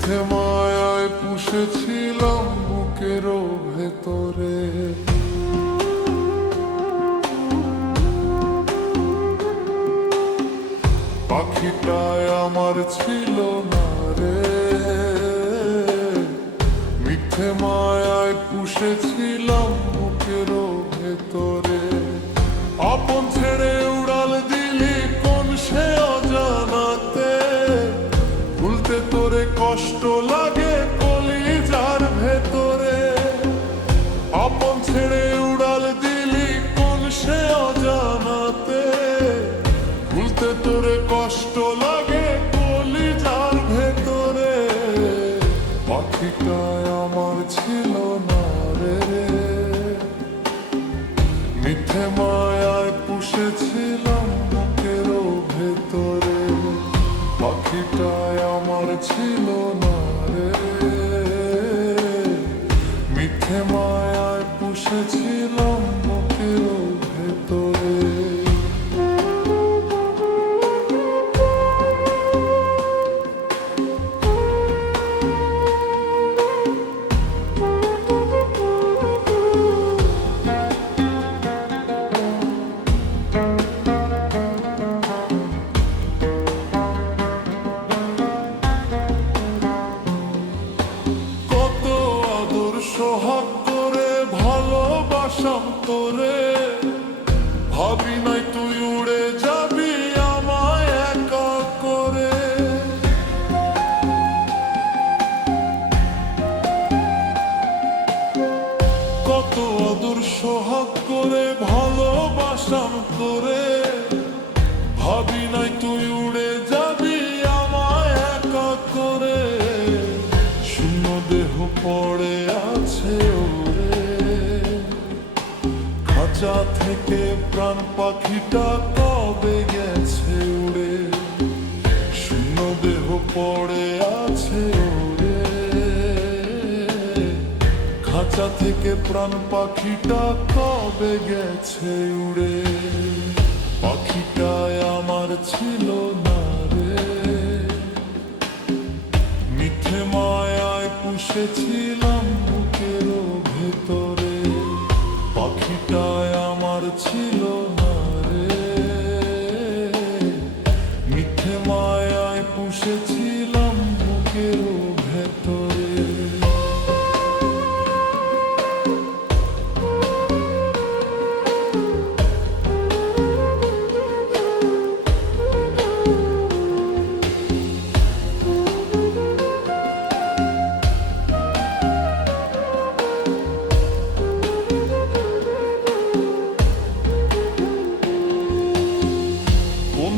মিথ্যে মায়ায় পুষেছিলাম বুকেরও ভেতরে। পাখিটায় আমার ছিল না রে, মিথ্যে মায়ায় পুষেছিলাম বুকেরও ভেতরে। আপন ছেড়ে উড়াল দিলি কোন সে অজানাতে, ভুলতে তোরে কষ্ট লাগে কলিজার ভেতরে। আপন ছেড়ে উড়াল দিলি কোন সে অজানাতে, ভুলতে তোরে কষ্ট লাগে কলিজার ভেতরে। পাখিটায় আমার ছিল না রে, মিথ্যে মায়ায় পুষেছিলাম বুকেরও ভেতরে। পাখিটায় আমার ছিল না রে, মিথ্যে মায়ায় পুষেছিলাম বুকেরও ভেতরে। সোহাগ করে ভালোবাসাম তোরে, ভাবি নাই তুই উড়ে যাবি আমায় একা করে। কত আদর সোহাগ করে ভালোবাসাম তোরে, ভাবি নাই তুই উড়ে যাবি আমায় একা করে। শূন্য দেহ পড়ে আছে ওরে, খাঁচা থেকে প্রাণ পাখিটা কবে গেছে উড়ে। শূন্য দেহ পড়ে আছে ওরে, খাঁচা থেকে প্রাণ পাখিটা কবে গেছে উড়ে। পাখিটায় আমার ছিল না রে, মিথ্যে মায়ায় পুষেছিলাম বুকেরও ভেতরে। পাখিটায় আমার ছিল না রে, মিথ্যে মায়ায় পুষেছিলাম বুকেরও ভেতরে।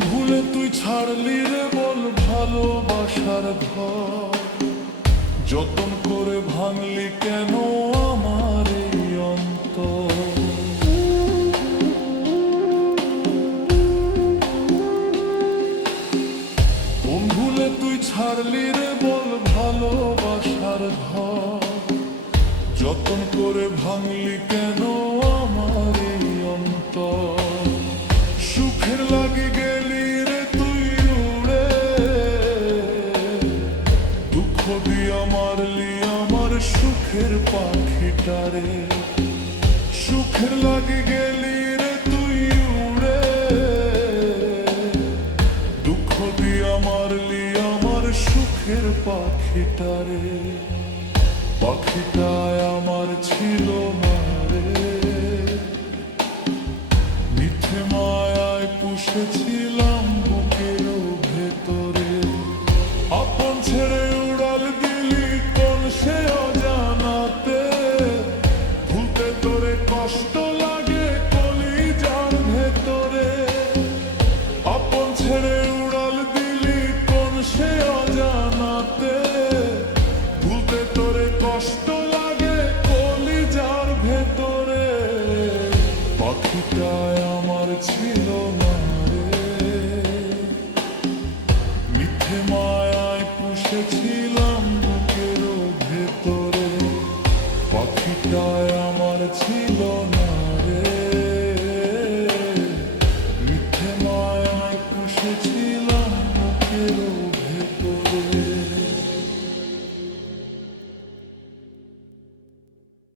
ভুলে তুই ছাড়লি রে বল ভালোবাসার ঘর, যতন করে ভাঙলি কেন আমার এই অন্তর। ভুলে তুই ছাড়লি রে বল ভালোবাসার ঘর, যতন করে ভাঙলি কেন আমার এই অন্তর। সুখের লাগে গেলি রে তুই উড়ে, দুঃখ দিয়া মারলি আমার সুখের পাখিটারে। সুখের লাগে গেলি রে তুই উড়ে, দুঃখ দিয়া মারলি আমার সুখের পাখিটারে। পাখিটায় আমার ছিল না রে, মিথ্যে মায়ায় পুষেছিলাম বুকেরও ভেতরে। আপন ছেড়ে উড়াল দিলি কোন সে অজানাতে, ভুলতে তোরে কষ্ট লাগে কলিজার ভেতরে। আপন ছেড়ে উড়াল দিলি কোন সে অজানাতে, ভুলতে তোরে কষ্ট লাগে কলিজার ভেতরে। পাখিটায় আমার ছিল না